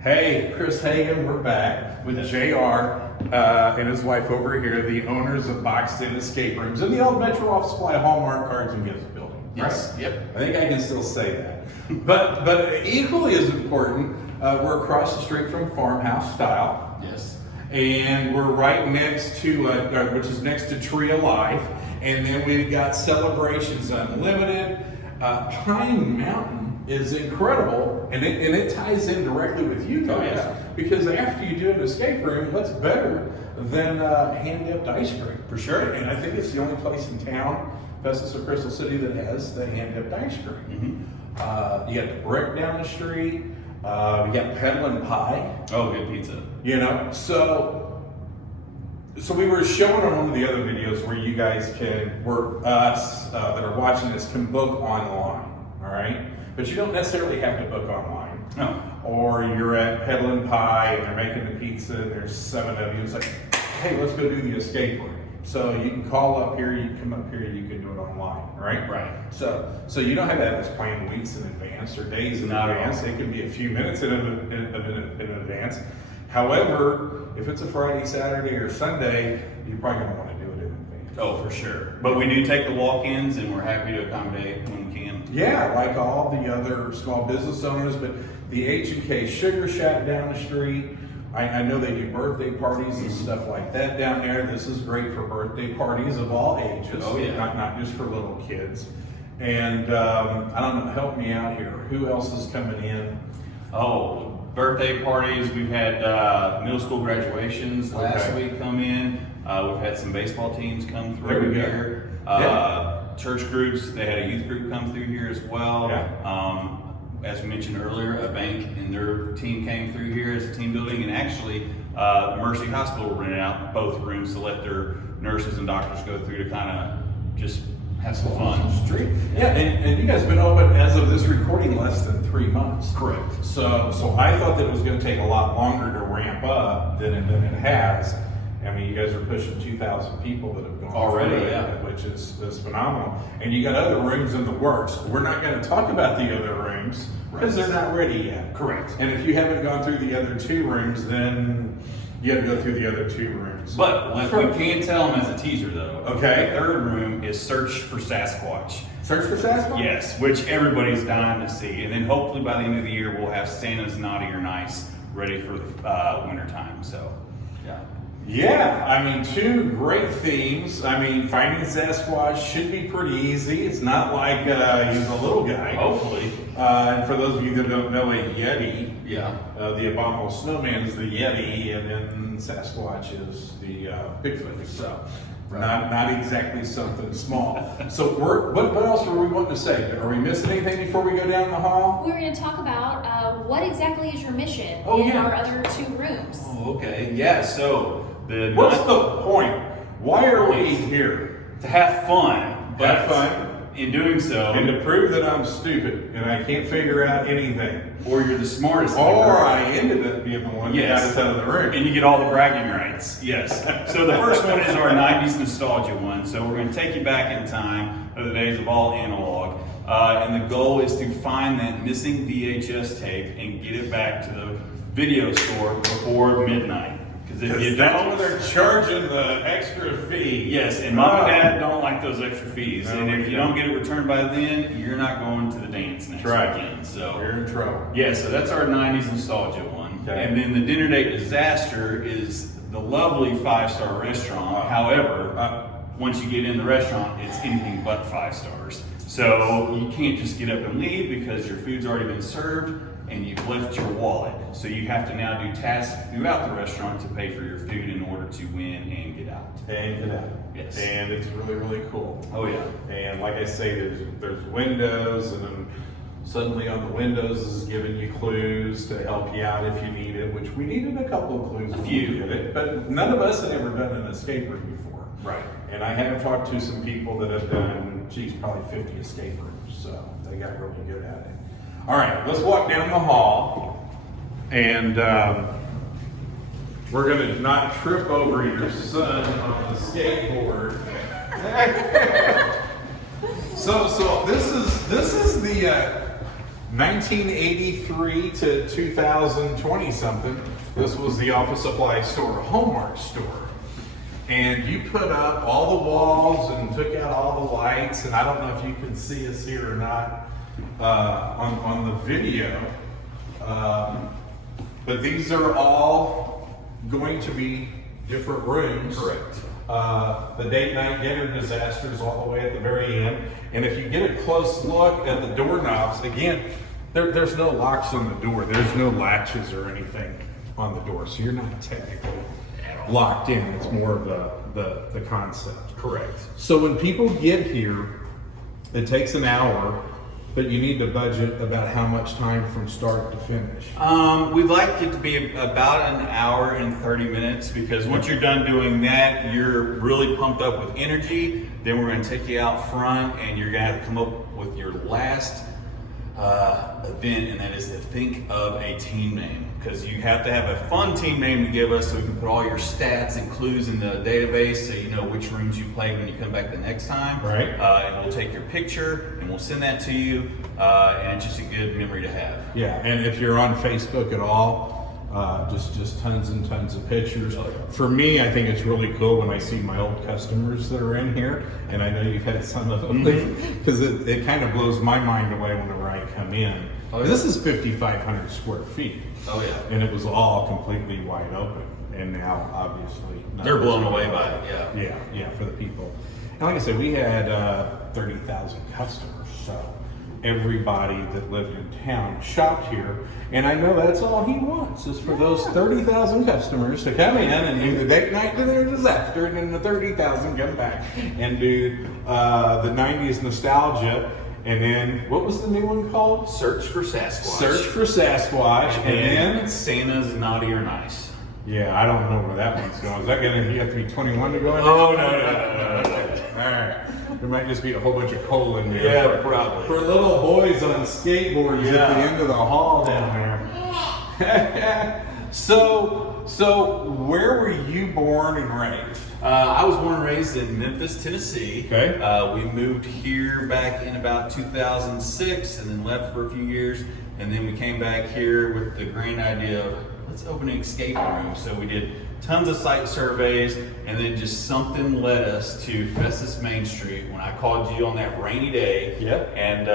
Hey, Chris Hagan, we're back with JR and his wife over here, the owners of Boxed In Escape Rooms in the old Metro Office Supply Hallmark Cards and Gifts building. Yes. Right? Yep. I think I can still say that. But equally as important, we're across the street from Farmhouse Style. Yes. And we're right next to, which is next to Tree of Life. And then we've got Celebrations Unlimited. Pine Mountain is incredible, and it ties in directly with you guys. Oh, yeah. Because after you do an escape room, what's better than hand-dipped ice cream? For sure. And I think it's the only place in town, Festus of Crystal City, that has the hand-dipped ice cream. Mm-hmm. You got the brick down the street. You got Peddlin' Pie. Oh, good pizza. You know, so we were showing on one of the other videos where you guys can, where us that are watching this can book online, all right? But you don't necessarily have to book online. No. Or you're at Peddlin' Pie and they're making the pizza and there's 7 of you. It's like, hey, let's go do the escape room. So you can call up here, you can come up here, you can do it online, right? Right. So you don't have to have this planned weeks in advance or days in Not at advance. all. It can be a few minutes in advance. However, if it's a Friday, Saturday, or Sunday, you're probably going to want to do it in advance. Oh, for sure. But we do take the walk-ins, and we're happy to accommodate when we can. Yeah, like all the other small business owners, but the H&K Sugar Shack down the street, I know they do birthday parties and stuff like that down there. This is great for birthday parties of all ages. Oh, yeah. Not just for little kids. And I don't know, help me out here. Who else is coming in? Oh, birthday parties. We've had middle school graduations last Okay. week come in. We've had some baseball teams come There through we go. here. Yeah. Church groups. They had a youth group come through here as well. Yeah. As we mentioned earlier, a bank and their team came through here as a team building, and actually Mercy Hospital rented out both rooms to let their nurses and doctors go through to kind of just have some fun. Street. Yeah, and you guys have been open as of this recording less than 3 months. Correct. So I thought that it was going to take a lot longer to ramp up than it has. I mean, you guys are pushing 2,000 people that have gone Already, through it, yeah. which is phenomenal. And you got other rooms in the works. We're not going to talk about the other rooms because they're not ready yet. Correct. And if you haven't gone through the other 2 rooms, then you have to go through the other 2 rooms. But what we can tell them as a teaser, though. Okay. The third room is Search for Sasquatch. Search for Sasquatch? Yes, which everybody's dying to see. And then hopefully by the end of the year, we'll have Santa's Naughty or Nice ready for the winter time. So, yeah. Yeah, I mean, 2 great themes. I mean, finding Sasquatch should be pretty easy. It's not like he's a little guy. Hopefully. And for those of you that don't know, a Yeti, Yeah. the abominable snowman is the Yeti, and then Sasquatch is the Bigfoot. So, not exactly something small. So, what else were we wanting to say? Are we missing anything before we go down the hall? We're going to talk about what exactly is your mission Oh, in yeah. our other 2 rooms. Oh, okay. Yeah, so What's the point? Why are we here? to have fun. But Have fun. in doing so, And to prove that I'm stupid and I can't figure out anything. or you're the smartest in the Or group. I ended up being the one that got us out of the room. And you get all the bragging rights. Yes. So the first one is our 90s nostalgia one. So we're going to take you back in time to the days of all analog. And the goal is to find that missing VHS tape and get it back to the video store before midnight. Because if you That's don't, when they're charging the extra fee. yes, and mom and dad don't like those extra fees. No, and we if you don't. don't get it returned by then, you're not going to the dance next Right. weekend. So You're in trouble. yeah, so that's our 90s nostalgia one. Okay. And then the dinner date disaster is the lovely 5-star restaurant. However, once you get in the restaurant, it's anything but 5 stars. So you can't just get up and leave because your food's already been served and you've left your wallet. So you have to now do tasks throughout the restaurant to pay for your food in order to win and get out. And get out. Yes. And it's really, really cool. Oh yeah. And like I say, there's windows, and then suddenly on the windows is giving you clues to help you out if you need it, which we needed a couple of clues. A when few. we did it, but none of us had ever done an escape room before. Right. And I have talked to some people that have done, geez, probably 50 escape rooms, so they got really good at it. All right, let's walk down the hall, and we're gonna not trip over your son on the skateboard. So this is the 1983 to 2020 something, this was the office supply store, a Hallmark store. And you put up all the walls and took out all the lights, and I don't know if you can see us here or not on the video, but these are all going to be different rooms. Correct. The date night dinner disasters all the way at the very end. And if you get a close look at the doorknobs, again, there's no locks on the door. There's no latches or anything on the door. So you're not technically locked in. It's more of the concept. Correct. So when people get here, it takes an hour, but you need to budget about how much time from start to finish. We'd like it to be about an hour and 30 minutes, because once you're done doing that, you're really pumped up with energy. Then we're going to take you out front, and you're going to have to come up with your last event, and that is to think of a team name, because you have to have a fun team name to give us so we can put all your stats and clues in the database so you know which rooms you played when you come back the next time. Right. And we'll take your picture and we'll send that to you, and it's just a good memory to have. Yeah, and if you're on Facebook at all, just tons and tons of pictures. For me, I think it's really cool when I see my old customers that are in here, and I know you've had some of them, because it kind of blows my mind away whenever I come in. Oh, yeah. This is 5,500 square feet. Oh yeah. And it was all completely wide open, and now obviously not. They're blown away by it, yeah. Yeah, for the people. And like I said, we had 30,000 customers, so everybody that lived in town shopped here, and I know that's all he wants is for those 30,000 customers to come in and do the date night dinner disaster, and then the 30,000 come back and do the 90s nostalgia. And then, what was the new one called? Search for Sasquatch. Search for Sasquatch. And then, Santa's Naughty or Nice. yeah, I don't know where that one's going. Is that gonna, you have to be 21 to go in? Oh, no. All right. There might just be a whole bunch of coal in there. Yeah, for, probably. For little boys on skateboards at the end of the hall down there. So where were you born and raised? I was born and raised in Memphis, Tennessee. Okay. We moved here back in about 2006 and then left for a few years. And then we came back here with the grand idea of, let's open an escape room. So we did tons of site surveys, and then just something led us to Festus Main Street when I called you on that rainy day. Yep. And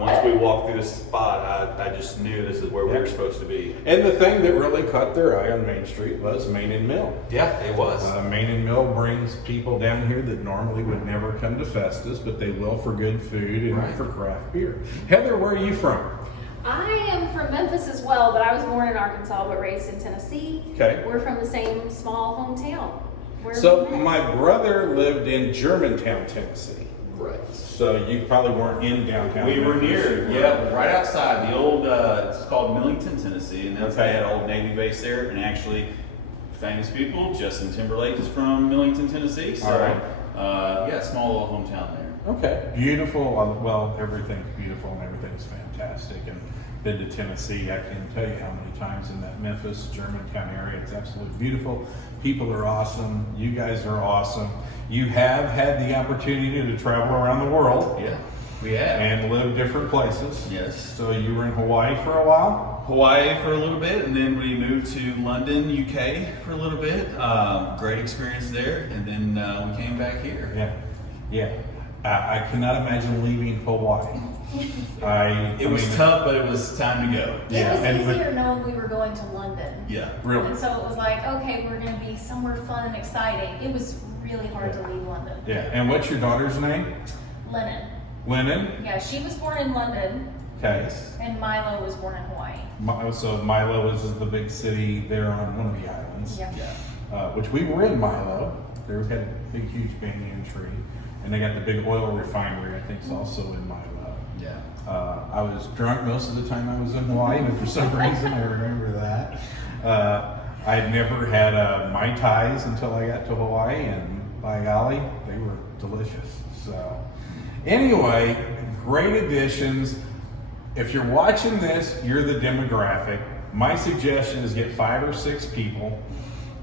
once we walked through this spot, I just knew this is where we were supposed to be. And the thing that really caught their eye on Main Street was Main and Mill. Yeah, it was. Main and Mill brings people down here that normally would never come to Festus, but they will for good food and Right. for craft beer. Heather, where are you from? I am from Memphis as well, but I was born in Arkansas but raised in Tennessee. Okay. We're from the same small hometown. Where So we met. my brother lived in Germantown, Tennessee. Right. So you probably weren't in downtown. We were Memphis. near, yeah, right outside the old, it's called Millington, Tennessee, and that's, they had an old Navy base there, and actually, famous people, Justin Timberlake is from Millington, Tennessee, so, All right. yeah, small little hometown there. Okay. Beautiful. Well, everything's beautiful and everything's fantastic. And been to Tennessee. I can tell you how many times in that Memphis, Germantown area. It's absolutely beautiful. People are awesome. You guys are awesome. You have had the opportunity to travel around the world Yeah, we have. and live different places. Yes. So you were in Hawaii for a while? Hawaii for a little bit, and then we moved to London, UK for a little bit. Great experience there, and then we came back here. Yeah. I cannot imagine leaving Hawaii. It was tough, but it was time to go. Yeah, It and was with- easier knowing we were going to London. Yeah. Really? And so it was like, okay, we're going to be somewhere fun and exciting. It was really hard to leave London. Yeah. And what's your daughter's name? Lennon. Lennon? Yeah, she was born in London, Okay. and Milo was born in Hawaii. So Milo is the big city there on one of the islands. Yeah. Which we were in Milo. They had a big, huge banyan tree. And they got the big oil refinery, I think, is also in Milo. Yeah. I was drunk most of the time I was in Hawaii, but for some reason I remember that. I'd never had Mai Tais until I got to Hawaii, and by golly, they were delicious. So, anyway, great additions. If you're watching this, you're the demographic. My suggestion is get 5 or 6 people.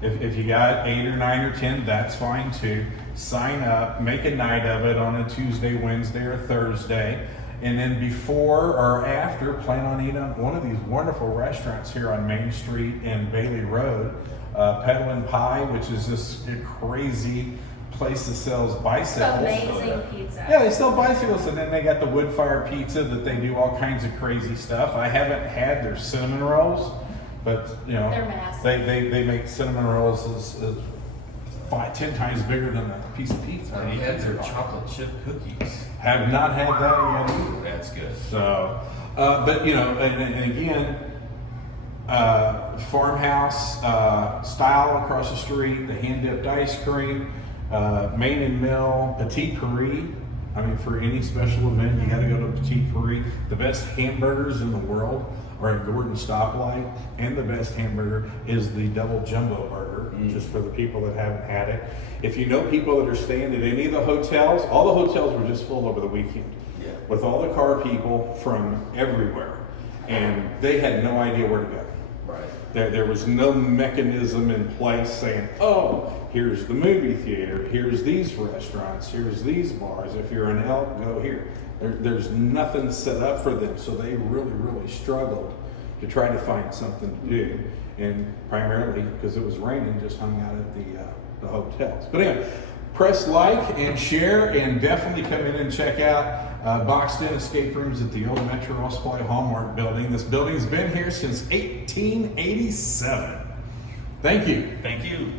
If you got 8 or 9 or 10, that's fine too. Sign up, make a night of it on a Tuesday, Wednesday, or Thursday, And then before or after, plan on eating at one of these wonderful restaurants here on Main Street and Bailey Road. Peddlin' Pie, which is this crazy place that sells bicycles. Amazing pizza. Yeah, they sell bicycles, and then they got the wood fire pizza that they do all kinds of crazy stuff. I haven't had their cinnamon rolls, but you know, They're massive. they make cinnamon rolls as 10 times bigger than a piece of pizza. Have you had their chocolate chip cookies? Have not had that yet either. That's good. So, but you know, and again, farmhouse style across the street, the hand dipped ice cream, Main and Mill, Petit Paris. I mean, for any special event, you got to go to Petit Paris. The best hamburgers in the world are at Gordon Stoplight, and the best hamburger is the double jumbo burger, just for the people that haven't had it. If you know people that are staying at any of the hotels, all the hotels were just full over the weekend, Yeah. with all the car people from everywhere, and they had no idea where to go. Right. There was no mechanism in place saying, oh, here's the movie theater, here's these restaurants, here's these bars. If you're an elk, go here. There's nothing set up for them, so they really, really struggled to try to find something to do. And primarily because it was raining, just hung out at the hotels. But anyway, press like and share, and definitely come in and check out Boxed In Escape Rooms at the old Metro All Supply Hallmark building. This building's been here since 1887. Thank you. Thank you.